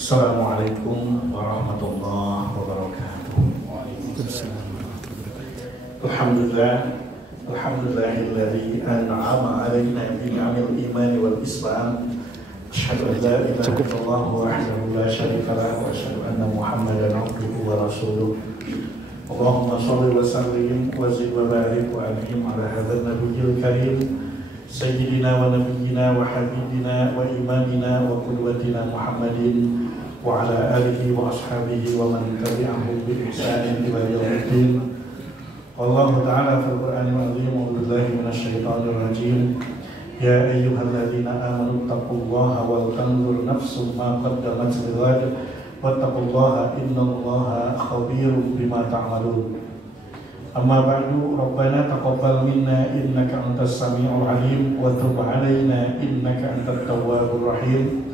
Assalamualaikum warahmatullahi wabarakatuh. Waalaikumsalam warahmatullahi wabarakatuh. Alhamdulillahilladzi an'ama 'alaina bi ni'amil iman wal islam. Asyhadu an la ilaha illallah wahdahu la syarika lahu wa asyhadu anna Muhammadan 'abduhu wa rasuluh. Allahumma shalli wa sallim wa zid wa barik wa an'im 'ala hadzal nabiyil karim sayyidina wa nabiyyina wa habibina wa imamina wa qudwatina Muhammadin wa ala alihi wa ashabihi wa man tabi'ahum bi ihsanin ila yaumiddin. Wallahu ta'ala fil Qur'anil 'azim wa billahi minasy syaithanir rajim. Ya ayyuhalladzina amanu taqullaha wal tanzur nafsum ma qaddamat lighad wattaqullaha innallaha khabirum bima ta'malun. Amma ba'du, Rabbana taqabbal minna innaka antas sami'ul 'alim wa tub 'alaina innaka antat tawwabur rahim.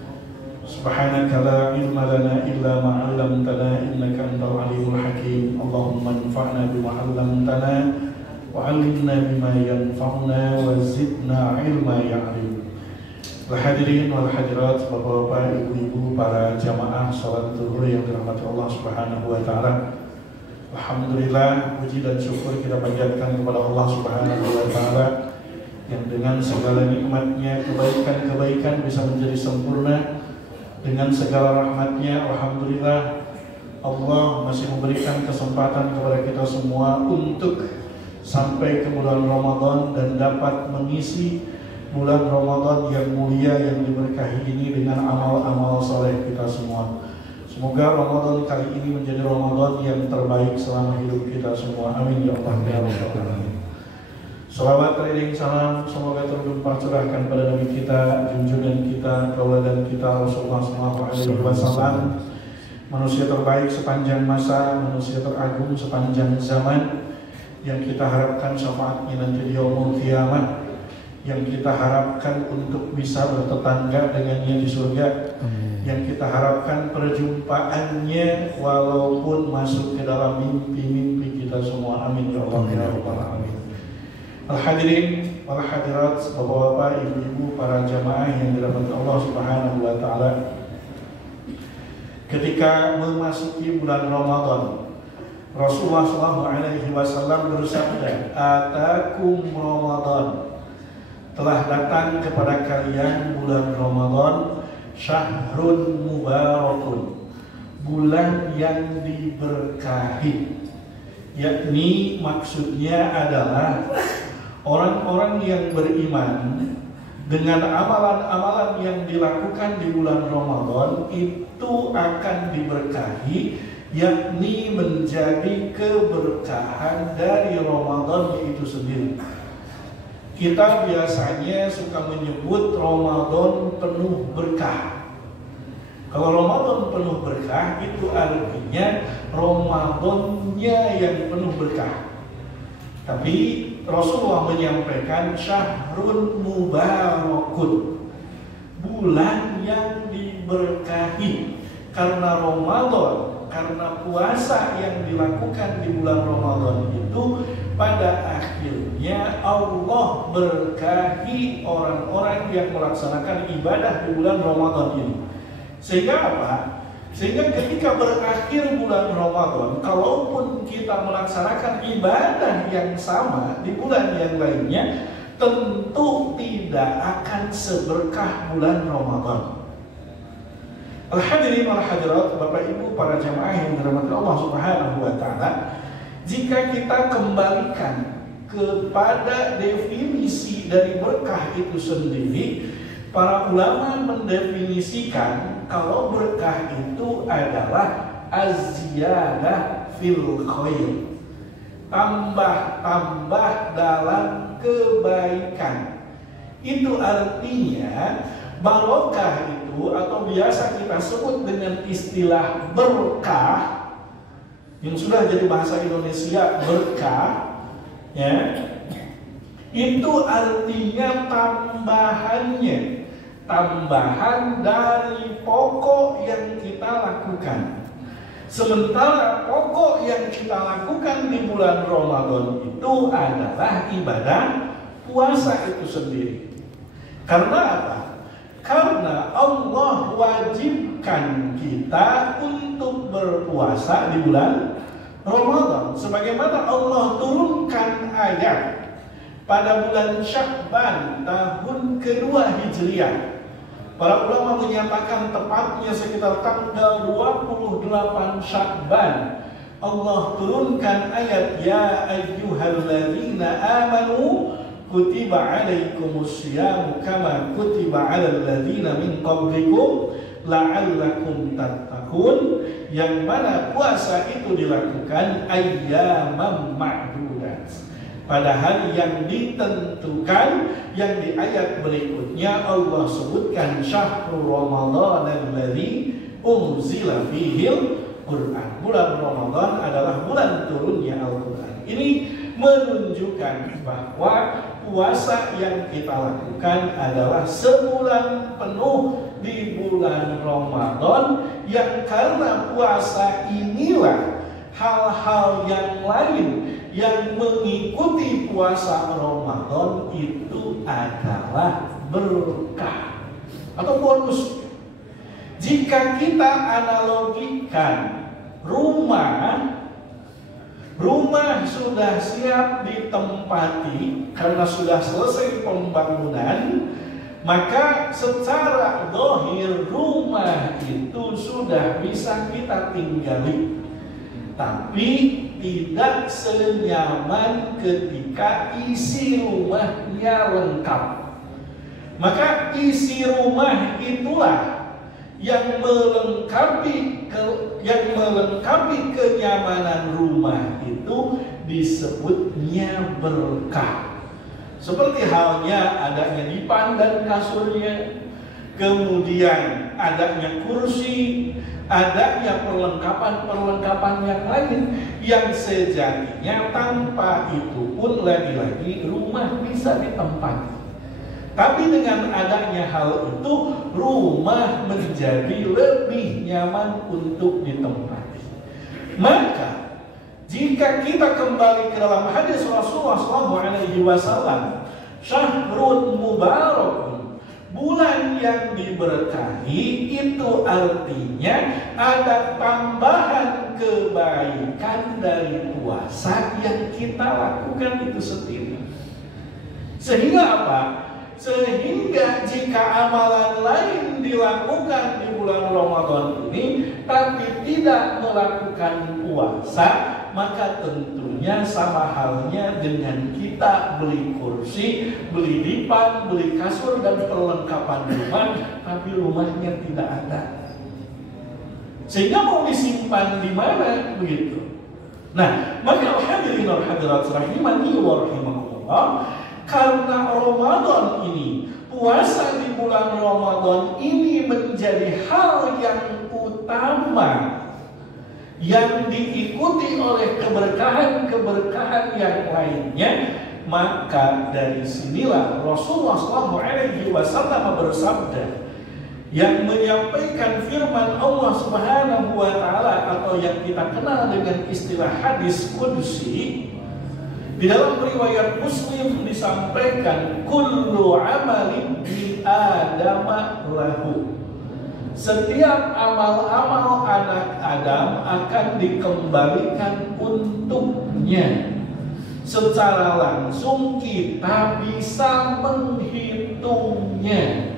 Subhanaka la ilma lana illa ma 'allamtana innaka antal 'alimul hakim. Allahumma anfa'na bima 'allamtana wa 'allimna bima yanfa'una wa zidna 'ilma ya 'alim. Hadirin wal hadirat, Bapak-bapak, ibu-ibu, para jamaah salat zuhur yang dirahmati Allah Subhanahu wa taala. Alhamdulillah, puji dan syukur kita panjatkan kepada Allah Subhanahu wa taala yang dengan segala nikmatnya, kebaikan-kebaikan bisa menjadi sempurna. Dengan segala rahmatnya, alhamdulillah Allah masih memberikan kesempatan kepada kita semua untuk sampai ke bulan Ramadan dan dapat mengisi bulan Ramadan yang mulia yang diberkahi ini dengan amal-amal saleh kita semua. Semoga Ramadan kali ini menjadi Ramadan yang terbaik selama hidup kita semua. Amin ya Allah ya Rabbal alamin. Salawat teriring salam semoga terlimpah curahkan pada Nabi kita, junjungan kita, tauladan kita Rasulullah SAW, manusia terbaik sepanjang masa, manusia teragung sepanjang zaman, yang kita harapkan syafaatnya nanti di yaumul qiyamah, yang kita harapkan untuk bisa bertetangga dengannya di surga. Amin. Yang kita harapkan perjumpaannya walaupun masuk ke dalam mimpi-mimpi kita semua. Amin ya Allah ya Rabbal alamin. Al-hadirin wal hadirat, bapak-bapak, ibu-ibu, para jamaah yang dirahmati Allah Subhanahu wa taala. Ketika memasuki bulan Ramadan, Rasulullah SAW bersabda, "Atakum Ramadan." Telah datang kepada kalian bulan Ramadan, syahrun mubarakun, bulan yang diberkahi. Yakni maksudnya adalah orang-orang yang beriman dengan amalan-amalan yang dilakukan di bulan Ramadan itu akan diberkahi, yakni menjadi keberkahan dari Ramadan itu sendiri. Kita biasanya suka menyebut Ramadan penuh berkah. Kalau Ramadan penuh berkah itu artinya Ramadannya yang penuh berkah. Tapi Rasulullah menyampaikan syahrun mubarakun, bulan yang diberkahi. Karena Ramadan, karena puasa yang dilakukan di bulan Ramadan itu pada akhirnya Allah berkahi orang-orang yang melaksanakan ibadah di bulan Ramadan ini. Sehingga apa? Sehingga ketika berakhir bulan Ramadan, kalaupun kita melaksanakan ibadah yang sama di bulan yang lainnya, tentu tidak akan seberkah bulan Ramadan. Al-hadirin wal hadirat, Bapak Ibu, para jamaah yang dirahmati Allah Subhanahu wa taala, jika kita kembalikan kepada definisi dari berkah itu sendiri, para ulama mendefinisikan kalau berkah itu adalah az-ziyadah fil khair, tambah-tambah dalam kebaikan. Itu artinya barokah itu atau biasa kita sebut dengan istilah berkah, yang sudah jadi bahasa Indonesia berkah, ya, itu artinya tambahan dari pokok yang kita lakukan. Sementara pokok yang kita lakukan di bulan Ramadan itu adalah ibadah puasa itu sendiri. Karena apa? Karena Allah wajibkan menganjurkan kita untuk berpuasa di bulan Ramadan. Sebagaimana Allah turunkan ayat pada bulan Sya'ban tahun kedua Hijriah. Para ulama menyatakan tepatnya sekitar tanggal 28 Sya'ban Allah turunkan ayat ya ayyuhalladzina amanu kutiba alaikumusyamu kama kutiba alal ladzina min qablikum la'allakum tattaqun, yang mana puasa itu dilakukan ayyamam ma'dudat, pada hari yang ditentukan, yang di ayat berikutnya Allah sebutkan syahrul ramadhan alladzi unzila fihil Quran. Bulan Ramadan adalah bulan turunnya Al-Quran. Ini menunjukkan bahwa puasa yang kita lakukan adalah sebulan penuh di bulan Ramadan, yang karena puasa inilah hal-hal yang lain yang mengikuti puasa Ramadan itu adalah berkah atau bonus. Jika kita analogikan rumah sudah siap ditempati karena sudah selesai pembangunan, maka secara zahir rumah itu sudah bisa kita tinggali. Tapi tidak senyaman ketika isi rumahnya lengkap. Maka isi rumah itulah yang melengkapi kenyamanan rumah itu disebutnya berkah. Seperti halnya adanya dipan dan kasurnya, kemudian adanya kursi, adanya perlengkapan yang lain yang sejatinya tanpa itu pun lagi-lagi rumah bisa ditempati. Tapi dengan adanya hal itu, rumah menjadi lebih nyaman untuk ditempati. Maka jika kita kembali ke dalam hadis Rasulullah SAW, syahrul mubarak, bulan yang diberkahi, itu artinya ada tambahan kebaikan dari puasa yang kita lakukan itu sendiri. Sehingga apa? Sehingga jika amalan lain dilakukan di bulan Ramadan ini tapi tidak melakukan puasa, maka tentunya sama halnya dengan kita beli kursi, beli dipan, beli kasur dan perlengkapan rumah, tapi rumahnya tidak ada. Sehingga mau disimpan di mana begitu? Nah, maka hadirin wal hadirat rahimani wa rahimakumullah, karena Ramadan ini, puasa di bulan Ramadan ini menjadi hal yang utama yang diikuti oleh keberkahan-keberkahan yang lainnya, maka dari sinilah Rasulullah SAW bersabda yang menyampaikan firman Allah Subhanahu wa Ta'ala, atau yang kita kenal dengan istilah hadis qudsi. Di dalam riwayat Muslim disampaikan kullu amalin bi adama lahu. Setiap amal-amal anak Adam akan dikembalikan untuknya. Secara langsung kita bisa menghitungnya.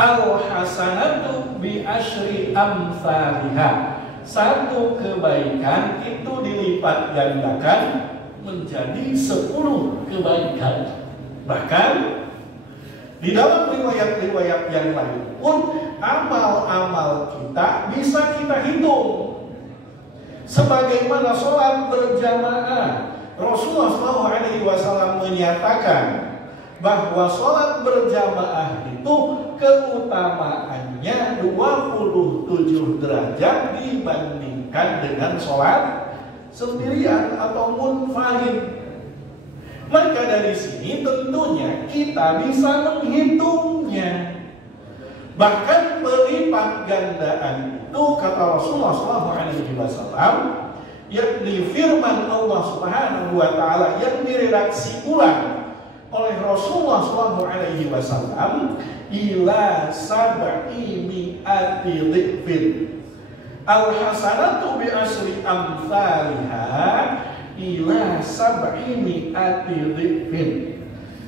Al-hasanatu bi asyri amsalihah. Satu kebaikan itu dilipat gandakan menjadi 10 kebaikan. Bahkan di dalam riwayat-riwayat yang lain pun amal-amal kita bisa kita hitung. Sebagaimana sholat berjamaah, Rasulullah SAW menyatakan bahwa sholat berjamaah itu keutamaannya 27 derajat dibandingkan dengan sholat sendirian atau munfarid. Maka dari sini tentunya kita bisa menghitungnya. Bahkan pelipat gandaan itu, kata Rasulullah SAW, yakni firman Allah Subhanahu wa Ta'ala yang diredaksi ulang oleh Rasulullah SAW ila sab'i mi'ati dhifin. Al-hasanatu bi asri amthaliha ila sab'i mi'ati dhifin.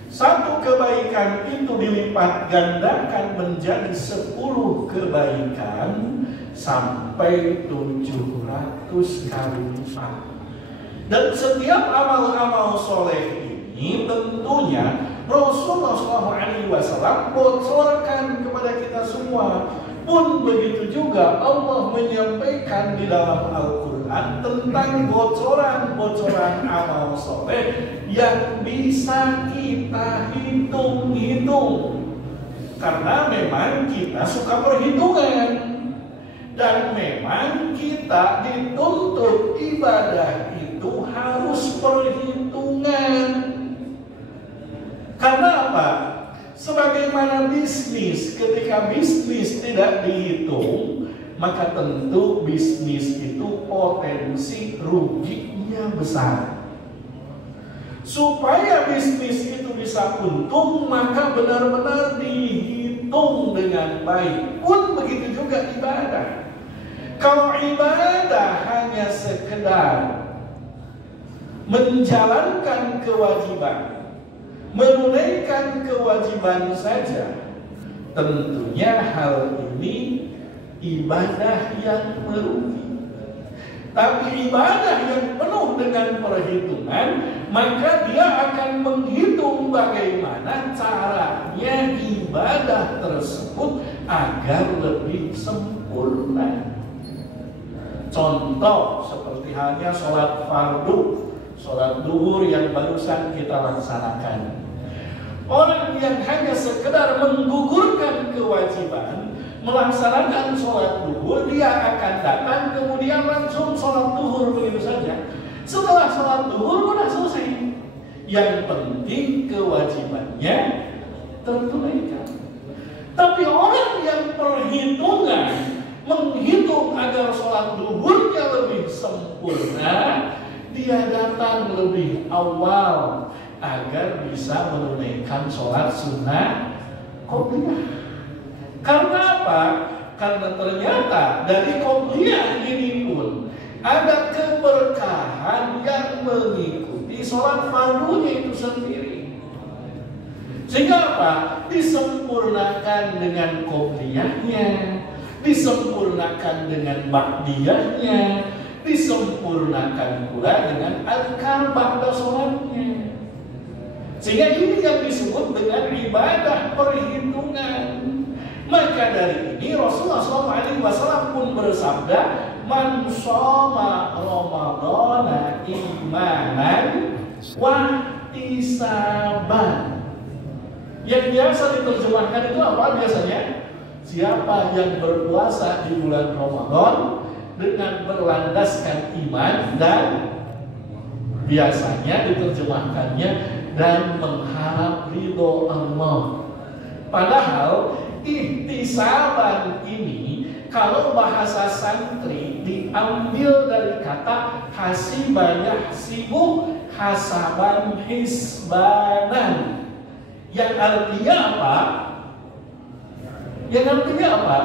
Satu kebaikan itu dilipat gandakan menjadi 10 kebaikan sampai 700 kali lipat. Dan setiap amal-amal soleh ini tentunya Rasulullah SAW bocorkan kepada kita semua. Pun begitu juga Allah menyampaikan di dalam Al-Quran tentang bocoran-bocoran amal soleh yang bisa kita hitung-hitung. Karena memang kita suka perhitungan. Dan memang kita dituntut ibadah itu harus perhitungan. Karena apa? Sebagaimana bisnis, ketika bisnis tidak dihitung, maka tentu bisnis itu potensi ruginya besar. Supaya bisnis itu bisa untung, maka benar-benar dihitung dengan baik. Pun begitu juga ibadah. Kalau ibadah hanya sekedar menjalankan kewajiban, menunaikan kewajiban saja, tentunya hal ini ibadah yang merugi. Tapi ibadah yang penuh dengan perhitungan, maka dia akan menghitung bagaimana caranya ibadah tersebut agar lebih sempurna. Contoh seperti halnya sholat fardu, sholat duhur yang barusan kita laksanakan. Orang yang hanya sekedar menggugurkan kewajiban, melaksanakan sholat duhur, dia akan datang kemudian langsung sholat duhur begitu saja. Setelah sholat duhur sudah selesai. Yang penting kewajibannya tertunaikan. Tapi orang yang perhitungan, menghitung agar sholat duhurnya lebih sempurna, dia datang lebih awal agar bisa menunaikan sholat sunnah qobliyah. Karena apa? Karena ternyata dari qobliyah ini pun ada keberkahan yang mengikuti sholat fardunya itu sendiri. Sehingga apa? Disempurnakan dengan qobliyahnya, disempurnakan dengan ba'diyahnya, disempurnakan pula dengan azkar ba'da sholatnya. Sehingga ini yang disebut dengan ibadah perhitungan. Maka dari ini Rasulullah SAW pun bersabda, man shoma ramadhana imanan wa ihtisaban. Yang biasa diterjemahkan itu apa biasanya? Siapa yang berpuasa di bulan Ramadan dengan berlandaskan iman, dan biasanya diterjemahkannya dan mengharap ridho Allah. Padahal ihtisaban ini kalau bahasa santri diambil dari kata hasiba yahsibu hasaban hisbanan. Yang artinya apa? Yang artinya apa?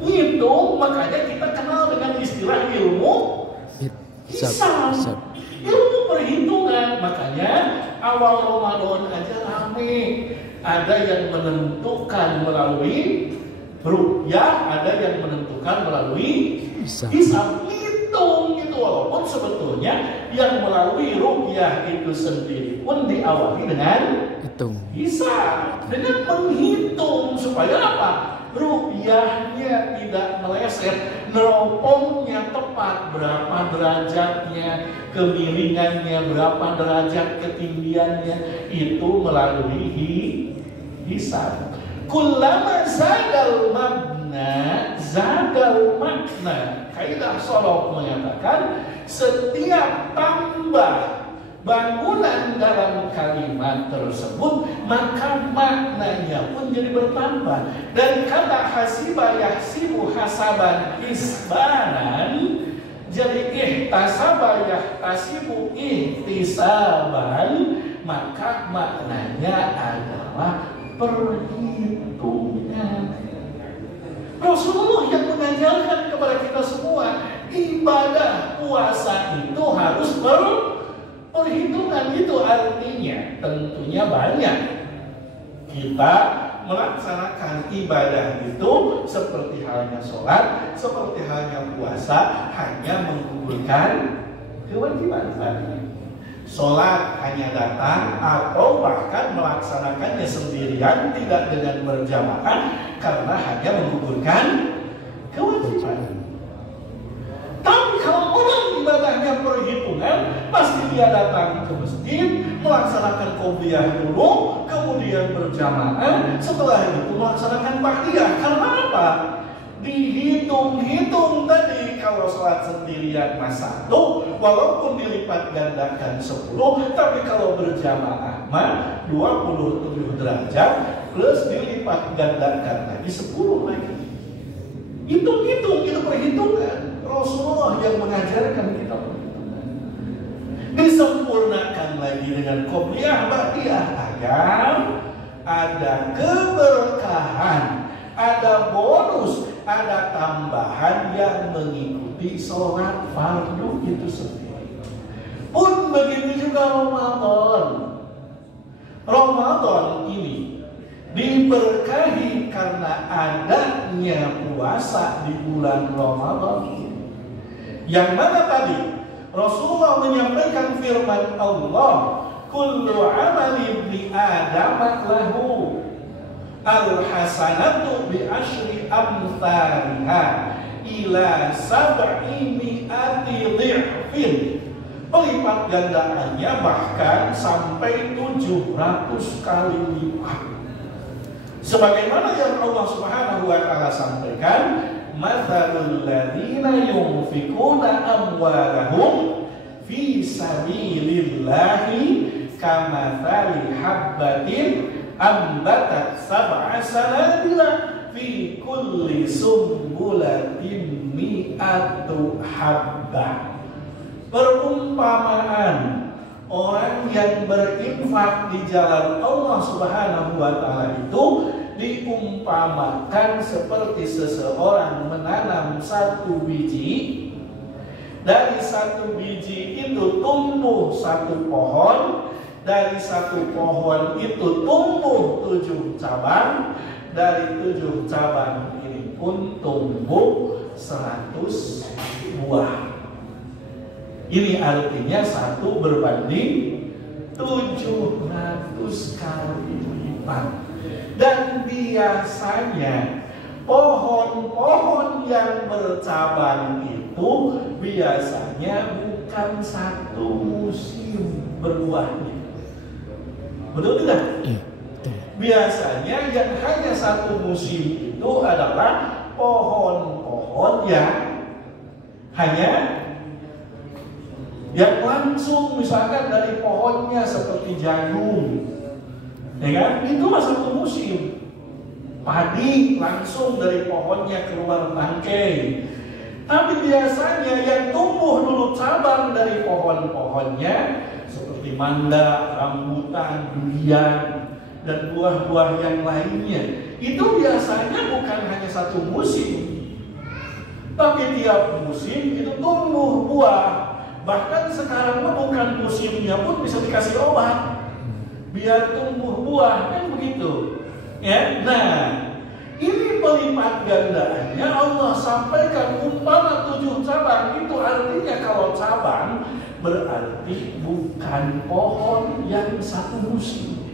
Ngitung, makanya kita kenal dengan istilah ilmu hisab. Ilmu perhitungan. Makanya awal Ramadan aja rame. Ada yang menentukan melalui ruqyah, ada yang menentukan melalui hisab. Hitung itu, walaupun sebetulnya yang melalui ruqyah itu sendiri pun diawali dengan hisab, dengan menghitung supaya apa? Ruqyahnya tidak meleset, neropongnya tepat, berapa derajatnya, kemiringannya, berapa derajat ketinggiannya, itu melalui hisab. Kullama zadal mabna zadal makna. Kaidah Shalaf mengatakan setiap tambah bangunan dalam kalimat tersebut, maka maknanya pun jadi bertambah. Dan kata hasiba yahsibu hasaban hisbanan, Jadi ihtasaba yahtasibu ihtisaban, maka maknanya adalah perhitungan. Rasulullah yang mengajarkan kepada kita semua, ibadah puasa itu harus perhitungan. Itu artinya tentunya banyak. Kita melaksanakan ibadah itu seperti halnya sholat, seperti halnya puasa, hanya menggugurkan kewajiban tadi. Sholat hanya datang atau bahkan melaksanakannya sendirian, tidak dengan berjamaah, karena hanya menggugurkan kewajiban. Tapi kalau orang ibadahnya perhitungan, pasti dia datang ke masjid, melaksanakan qobliyah dulu, kemudian berjamaah, setelah itu melaksanakan ba'diyah. Karena apa? Dihitung-hitung tadi, kalau sholat sendirian mas 1, walaupun dilipat gandakan 10, tapi kalau berjamaah mah 27 derajat plus dilipat gandakan lagi 10 lagi. Hitung-hitung, itu perhitungan. Rasulullah yang mengajarkan kita perhitungan. Disempurnakan lagi dengan qobliyah ba'diyah agar ada keberkahan, ada bonus, ada tambahan yang mengikuti sholat fardu itu sendiri. Pun begitu juga Ramadan. Ramadan ini diberkahi karena adanya puasa di bulan Ramadan ini. Yang mana tadi Rasulullah menyampaikan firman Allah, kullu amali ibni Adam lahu al-hasanatu bi asyri amthaliha ila sab'i mi'ati dhifin. Pelipat gandaannya bahkan sampai 700 kali lipat. Sebagaimana yang Allah Subhanahu wa taala sampaikan, mathalul ladzina yunfikuna amwalahum fi sabilillahi kamathali habbatin ambatat sab'a sanabila fi kulli sumbulatin mi'atu habbah. Perumpamaan orang yang berinfak di jalan Allah Subhanahu wa taala itu diumpamakan seperti seseorang menanam satu biji. Dari satu biji itu tumbuh satu pohon. Dari satu pohon itu tumbuh 7 cabang. Dari 7 cabang ini pun tumbuh 100 buah. Ini artinya 1 berbanding 700 kali lipat. Dan biasanya pohon-pohon yang bercabang itu biasanya bukan 1 musim berbuahnya. Betul tidak? Biasanya yang hanya 1 musim itu adalah pohon-pohon yang hanya yang langsung, misalkan dari pohonnya seperti jagung, ya kan? Itu masih 1 musim. Padi langsung dari pohonnya keluar tangkai. Tapi biasanya yang tumbuh dulu cabang dari pohon-pohonnya seperti mangga, rambutan, durian, dan buah-buah yang lainnya, itu biasanya bukan hanya 1 musim, tapi tiap musim itu tumbuh buah. Bahkan sekarang bukan musimnya pun bisa dikasih obat biar tumbuh buah, kan begitu ya. Nah, ini pelipat gandaannya Allah sampaikan umpama 7 cabang. Itu artinya kalau cabang berarti bukan pohon yang 1 musim.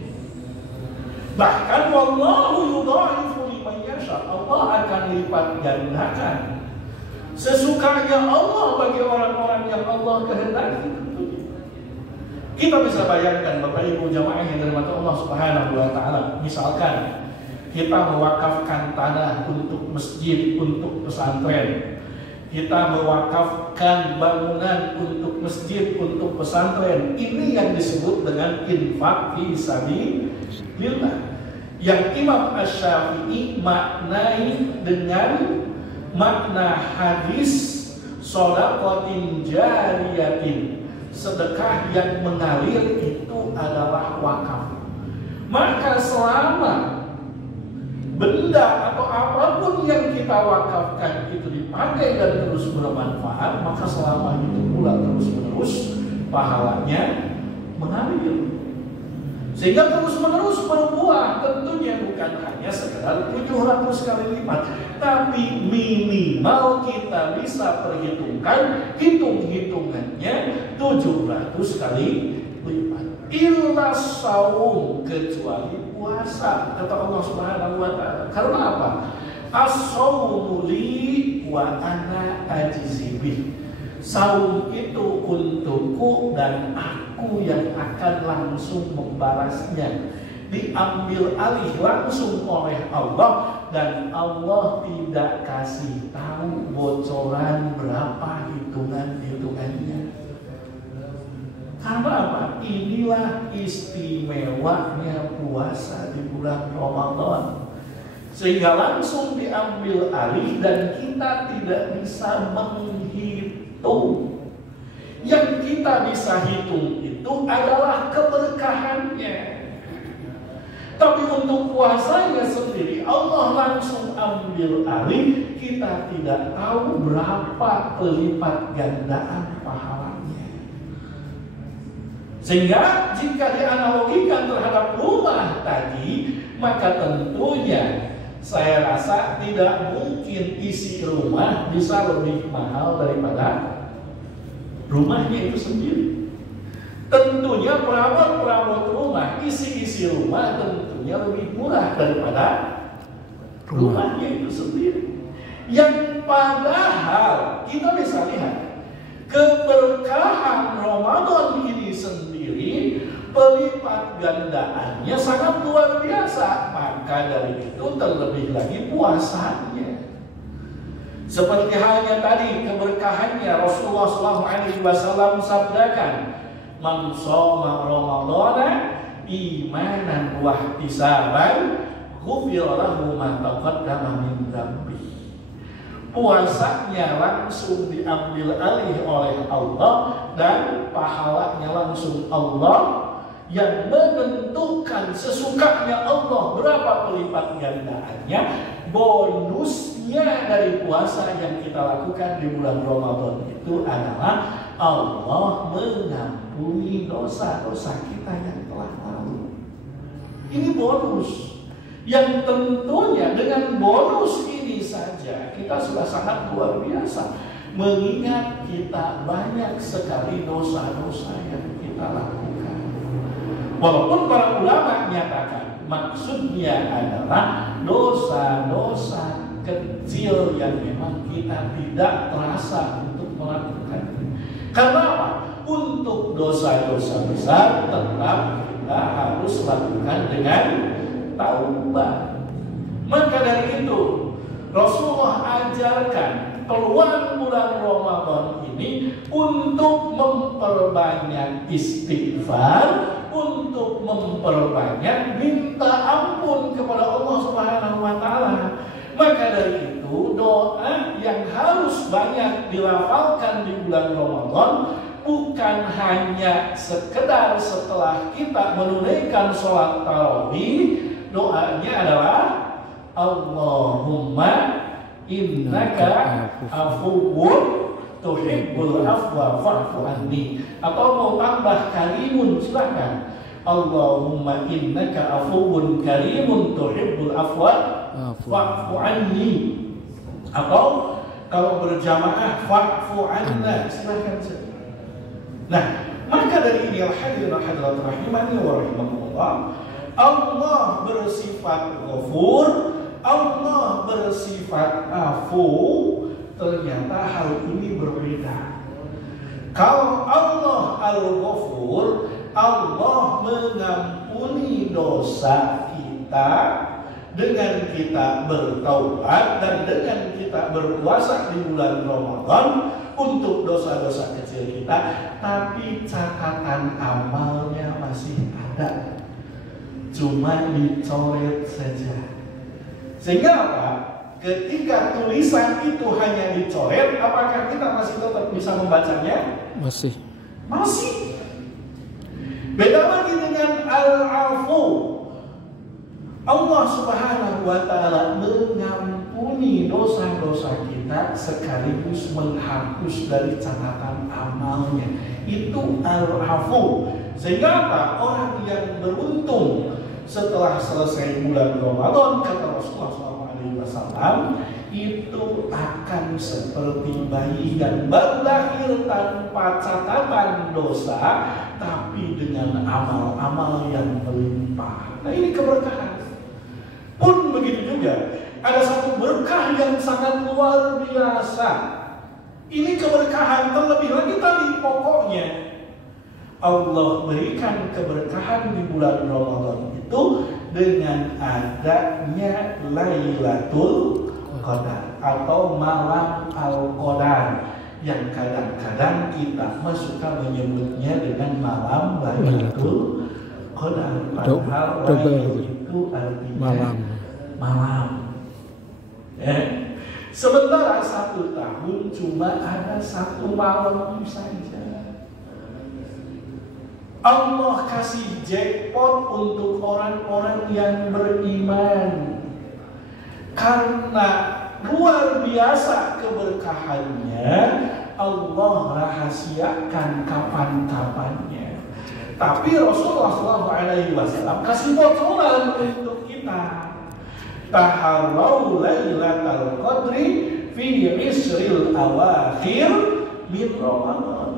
Bahkan wallahu yudha'ifu liman yasha, Allah akan lipat gandakan sesukanya Allah bagi orang-orang yang Allah kehendaki. Kita bisa bayangkan Bapak Ibu jamaah yang dirahmati Allah Subhanahu wa taala, misalkan kita mewakafkan tanah untuk masjid, untuk pesantren. Kita mewakafkan bangunan untuk masjid, untuk pesantren. Ini yang disebut dengan infak fi sabilillah. Yang Imam Asy-Syafi'i maknai dengan makna hadis Shadaqatin jariyatin, sedekah yang mengalir itu adalah wakaf. Maka selama benda atau apapun yang kita wakafkan itu dipakai dan terus bermanfaat, maka selama itu pula terus-menerus pahalanya mengalir. Sehingga terus-menerus berbuah, tentunya bukan hanya sekedar 700 kali lipat, tapi minimal kita bisa perhitungkan hitung-hitungannya 700 kali lipat. Illa saum, kecuali puasa, kata Allah Subhanahu wa taala. Karena apa? As-saumu li wa ana ajzi bih. Saum itu untukku dan aku yang akan langsung membalasnya. Diambil alih langsung oleh Allah, dan Allah tidak kasih tahu bocoran berapa hitungannya. Karena apa? Inilah istimewanya puasa di bulan Ramadan, sehingga langsung diambil alih dan kita tidak bisa menghitung. Yang kita bisa hitung itu adalah keberkahannya. Tapi untuk puasanya sendiri Allah langsung ambil alih, kita tidak tahu berapa pelipat gandaan pahalanya. Sehingga jika dianalogikan terhadap rumah tadi, maka tentunya saya rasa tidak mungkin isi rumah bisa lebih mahal daripada rumahnya itu sendiri. Tentunya perabot-perabot rumah, isi-isi rumah tentunya lebih murah daripada rumahnya itu sendiri. Yang padahal kita bisa lihat keberkahan Ramadan ini sendiri, pelipat gandaannya sangat luar biasa. Maka dari itu terlebih lagi puasanya. Seperti halnya tadi keberkahannya, Rasulullah SAW sabdakan, "Man shoma Ramadhana imanan wa ihtisaban, ghufira lahu ma taqaddama min dzambi." Puasanya langsung diambil alih oleh Allah dan pahalanya langsung Allah yang menentukan sesukanya Allah berapa pelipat gandaannya. Bonusnya dari puasa yang kita lakukan di bulan Ramadan itu adalah Allah mengampuni dosa-dosa kita yang telah lalu. Ini bonus yang tentunya dengan bonus ini saja kita sudah sangat luar biasa, mengingat kita banyak sekali dosa-dosa yang kita lakukan. Walaupun para ulama menyatakan maksudnya adalah dosa-dosa kecil yang memang kita tidak terasa untuk melakukan. Karena apa? Untuk dosa-dosa besar tetap kita harus lakukan dengan taubat. Maka dari itu Rasulullah ajarkan peluang bulan Ramadan ini untuk memperbanyak istighfar, untuk memperbanyak minta ampun kepada Allah Subhanahu wa taala. Maka dari itu doa yang harus banyak dilafalkan di bulan Ramadan bukan hanya sekedar setelah kita menunaikan sholat tarawih. Doanya adalah Allahumma innaka afuwwun tuhibbul afwa fa'fu anni. Atau mau tambah karimun, silakan. Allahumma innaka afuwwun karimun tuhibbul afwa fa'fu anni. Atau kalau berjamaah fa'fu anna, silakan saja. Nah, maka dari ini hadirin hadirat rahimani wa rahimakumullah, Allah bersifat Ghafur, Allah bersifat Afu. Ternyata hal ini berbeda. Kalau Allah Al-Ghafur, Allah mengampuni dosa kita dengan kita bertaubat dan dengan kita berpuasa di bulan Ramadan untuk dosa-dosa kecil kita, tapi catatan amalnya masih ada, cuma dicoret saja. Sehingga apa? ketika tulisan itu hanya dicoret, apakah kita masih tetap bisa membacanya? Masih. Masih. Beda lagi dengan al-afu. Allah Subhanahu wa ta'ala mengampuni dosa-dosa kita sekaligus menghapus dari catatan amalnya. Itu al-afu. Sehingga apa? Orang yang beruntung setelah selesai bulan Ramadan, kata Rasulullah SAW, itu akan seperti bayi yang baru lahir tanpa catatan dosa, tapi dengan amal-amal yang melimpah. Nah, ini keberkahan. Pun begitu juga, ada satu berkah yang sangat luar biasa. Ini keberkahan, terlebih lagi tadi pokoknya Allah berikan keberkahan di bulan Ramadan itu dengan adanya Lailatul Qadar atau malam Al-Qadar, yang kadang-kadang kita suka menyebutnya dengan malam Lailatul Qadar, padahal Lailatul itu artinya malam. Sementara 1 tahun cuma ada 1 malam saja. Allah kasih jackpot untuk orang-orang yang beriman. Karena luar biasa keberkahannya, Allah rahasiakan kapan-kapannya. Tapi Rasulullah SAW kasih bocoran untuk kita. Taharrau lailatal qadri fi isril awakhir min Ramadan.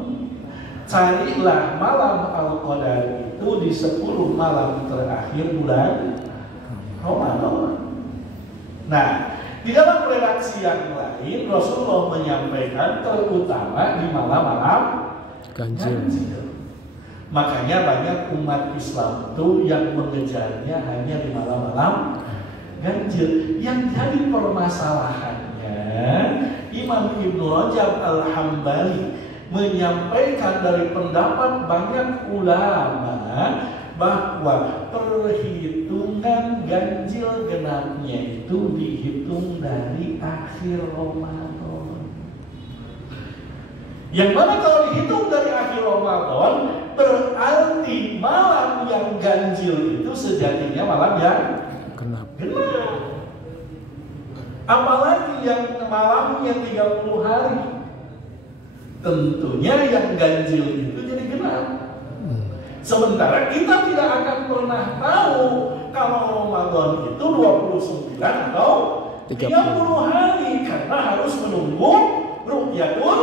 Carilah malam Al-Qadar itu di 10 malam terakhir bulan Ramadan. Nah, di dalam redaksi yang lain Rasulullah menyampaikan terutama di malam-malam ganjil. Makanya banyak umat Islam itu yang mengejarnya hanya di malam-malam ganjil. Yang jadi permasalahannya, Imam Ibnu Rajab Al-Hambali menyampaikan dari pendapat banyak ulama bahwa perhitungan ganjil genapnya itu dihitung dari akhir Ramadan. Yang mana kalau dihitung dari akhir Ramadan, berarti malam yang ganjil itu sejatinya malam yang genap. Apalagi yang malamnya 30 hari. Tentunya yang ganjil itu jadi genap. Sementara kita tidak akan pernah tahu kalau Ramadan itu 29 atau 30 hari, karena harus menunggu ru'yatul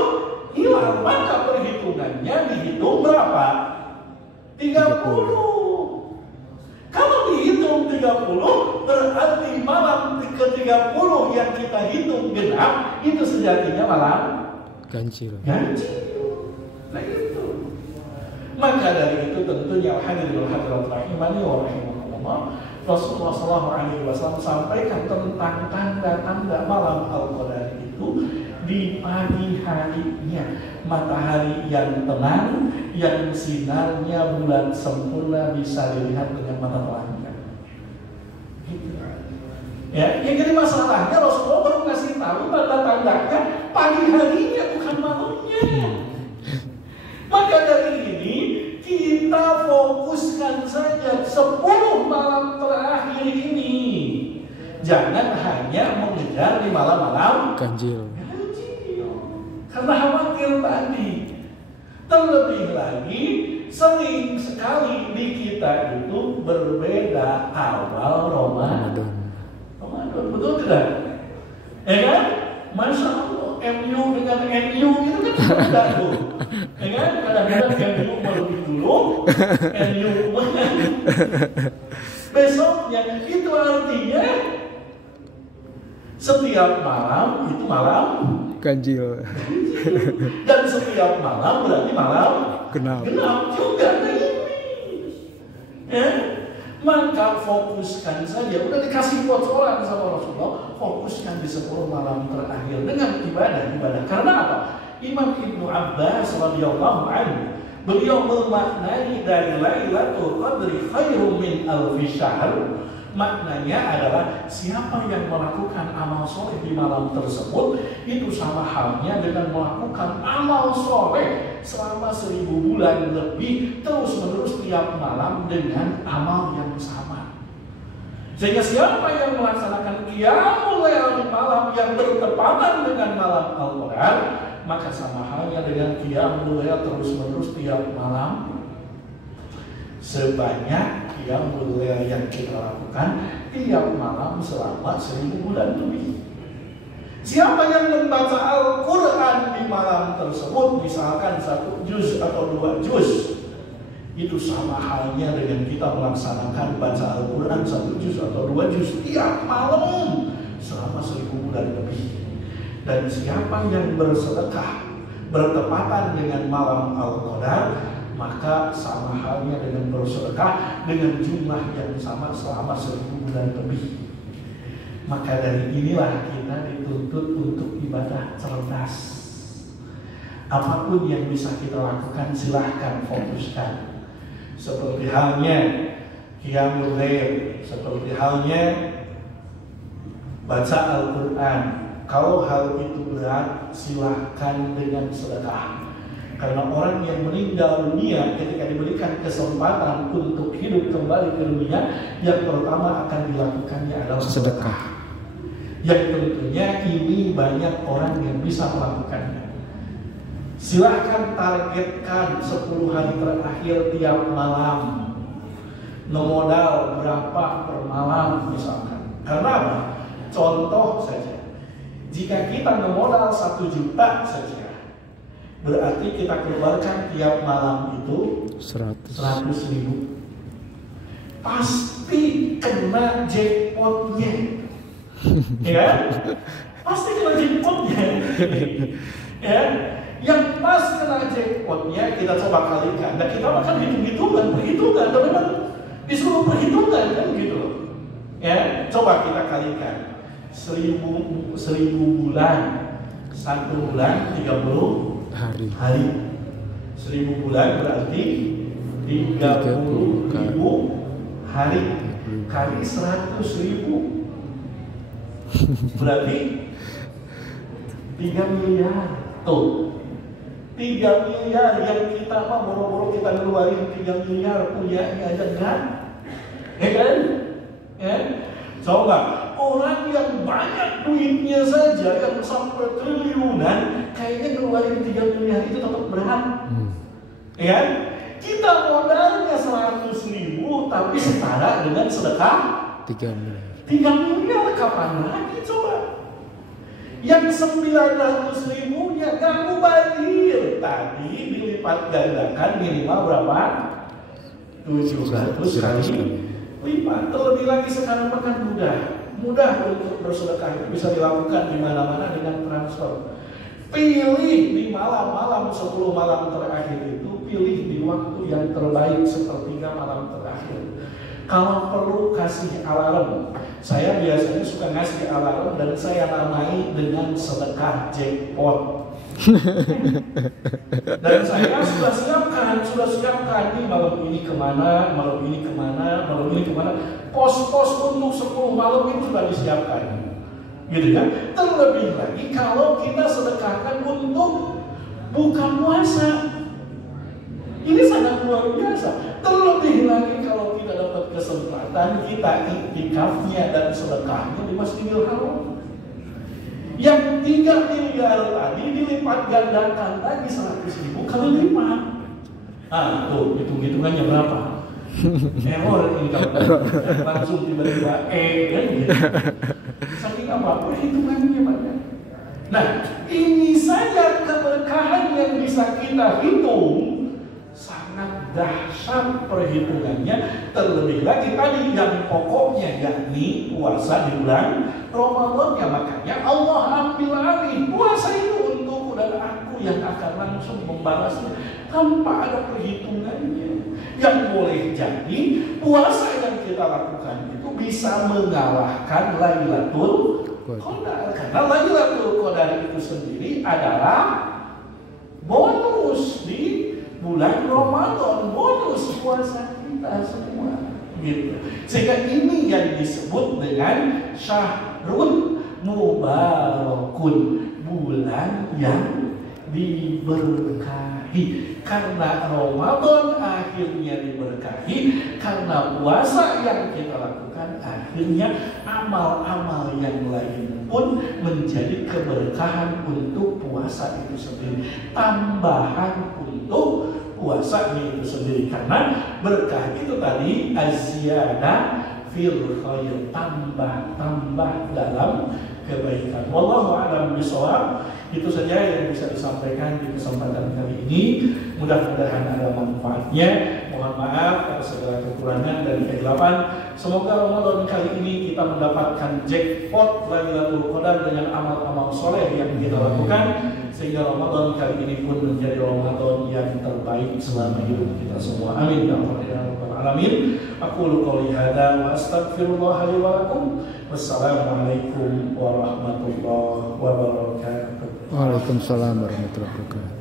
hilal. Maka perhitungannya dihitung berapa? 30. Kalau dihitung 30, berarti malam ke-30 yang kita hitung genap itu sejatinya malam ganjil. Nah itu. Maka dari itu tentunya hadirin hadirat rahimani wa rahimakumullah, Rasulullah SAW sampaikan tentang tanda-tanda malam Al-Qadar itu di pagi harinya, matahari yang tenang, yang sinarnya bulan sempurna bisa dilihat dengan mata telanjang. Ya, yang jadi masalahnya Rasulullah baru ngasih tahu tanda-tandanya pagi harinya, bukan malamnya. Maka dari ini kita fokuskan saja 10 malam terakhir ini. Jangan hanya mengejar di malam-malam ganjil. Karena khawatir tadi. Terlebih lagi sering sekali di kita itu berbeda awal Ramadan. Betul tidak? Ya kan? Masya Allah, MU dengan NU itu kan berbeda tuh. Ya kan? Kadang-kadang MU lebih dulu, NU besoknya. Itu artinya setiap malam itu malam ganjil. Dan setiap malam berarti malam genap juga. Nah ini. Ya? Maka fokuskan saja, udah dikasih bocoran sama Rasulullah, fokuskan di 10 malam terakhir dengan ibadah. Karena apa? Imam Ibnu Abbas radhiyallahu anhu, beliau memaknai dari Lailatul Qadri khairum min alfi syahr, Maknanya adalah siapa yang melakukan amal soleh di malam tersebut itu sama halnya dengan melakukan amal soleh selama 1000 bulan lebih terus menerus tiap malam dengan amal yang sama. Sehingga siapa yang melaksanakan qiyamul lail di malam yang bertepatan dengan malam Al-Qadar, maka sama halnya dengan qiyamul lail terus menerus tiap malam sebanyak qiyamul lail yang kita lakukan tiap malam selama 1000 bulan lebih. Siapa yang membaca Al-Quran di malam tersebut, misalkan 1 juz atau 2 juz, itu sama halnya dengan kita melaksanakan baca Al-Quran 1 juz atau 2 juz tiap malam selama 1000 bulan lebih. Dan siapa yang bersedekah bertepatan dengan malam Al-Qadar, maka sama halnya dengan bersedekah dengan jumlah yang sama selama 1000 bulan lebih. Maka dari inilah kita dituntut untuk ibadah cerdas. Apapun yang bisa kita lakukan silahkan fokuskan. Seperti halnya qiyamul lail, seperti halnya baca Al-Quran. Kalau hal itu berat, silahkan dengan sedekah. Karena orang yang meninggal dunia ketika diberikan kesempatan untuk hidup kembali ke dunia, yang pertama akan dilakukannya adalah sedekah. Yang tentunya ini banyak orang yang bisa melakukannya. Silahkan targetkan 10 hari terakhir tiap malam. Nomodal berapa per malam misalkan. Karena apa? Contoh saja. Jika kita nomodal 1 juta saja, berarti kita keluarkan tiap malam itu 100.000. Pasti kena jackpotnya. Ya? Pasti kena jackpotnya. Ya? Yang pas kena jackpotnya kita coba kalikan. Dan kita akan perhitungan, teman-teman. Disuruh perhitungan kan gitu. Ya, coba kita kalikan. 1000 bulan, 1 bulan 30 hari. 1000 bulan berarti 30.000 hari kali 100.000 berarti 3 miliar. Tuh, 3 miliar yang kita boro-boro kita ngeluarin 3 miliar punyanya aja kan? Ya kan? Ya? Coba orang yang banyak duitnya saja yang sampai triliunan kayaknya ngeluarin 3 miliar itu tetap berat. Ya? Kita modalnya 100.000 tapi setara dengan sedekah 3 miliar. 3 miliar kapan lagi coba? Yang 900.000 nya kamu bayar tadi dilipat gandakan minimal berapa? 700 kali lipat. Terlebih lagi sekarang makan mudah untuk bersedekah itu bisa dilakukan di mana-mana dengan transfer. Pilih di malam-malam 10 malam terakhir itu, pilih di waktu yang terbaik sepertiga malam terakhir. Kalau perlu kasih alarm. Saya biasanya suka ngasih alarm dan saya namai dengan sedekah jackpot. Dan saya sudah siapkan nih malam ini kemana, pos-pos untuk 10 malam itu sudah disiapkan. Gitu kan? Terlebih lagi kalau kita sedekahkan untuk buka puasa. Ini sangat luar biasa. Terlebih lagi kalau kita dapat kesempatan kita iktikafnya dan sedekahnya di Masjidil Haram. Yang 3 miliar tadi dilipat gandakan lagi 100.000 kali 5. Tuh hitung-hitungannya berapa? Error ini kalau langsung tiba-tiba kan gitu. Saking apa? Perhitungannya banyak. Nah, ini saja keberkahan yang bisa kita hitung. Sangat dahsyat perhitungannya. Terlebih lagi tadi yang pokoknya yakni puasa di bulan Ramadan. Ya makanya Allah ambil alih puasa itu untukku dan aku yang akan langsung membalasnya tanpa ada perhitungannya. Yang boleh jadi puasa yang kita lakukan itu bisa mengalahkan Lailatul Qadar. Karena Lailatul Qadar itu sendiri adalah bonus di bulan Ramadan, bonus puasa kita semua. gitu. Sehingga ini yang disebut dengan syahrun mubarakun, bulan yang diberkahi. Karena Ramadan akhirnya diberkahi, karena puasa yang kita lakukan akhirnya amal-amal yang lain pun menjadi keberkahan untuk puasa itu sendiri, tambahan untuk puasanya itu sendiri. Karena berkah itu tadi az-ziyadah fil khair, tambah dalam kebaikan. Wallahu a'lam bishawab. Itu saja yang bisa disampaikan di kesempatan kali ini. Mudah-mudahan ada manfaatnya. Mohon maaf atas segala kekurangan dan kegelapan. Semoga Ramadan kali ini kita mendapatkan jackpot Lailatul Qadar dengan amal-amal soleh yang kita lakukan, sehingga Ramadan kali ini pun menjadi Ramadan yang terbaik selama hidup kita semua. Amin ya rabbal alamin. Aqulu qouli hadza wa astaghfirullah li wa lakum. Wassalamualaikum warahmatullahi wabarakatuh. Waalaikumsalam warahmatullahi wabarakatuh.